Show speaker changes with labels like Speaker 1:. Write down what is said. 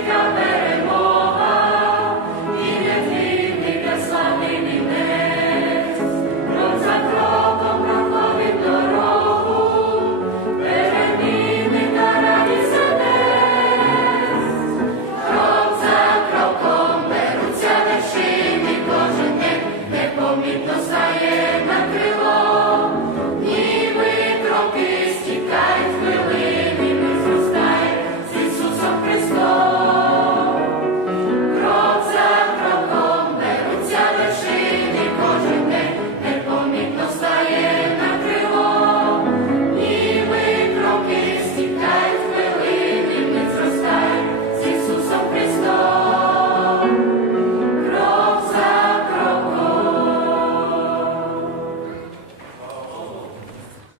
Speaker 1: ciekawe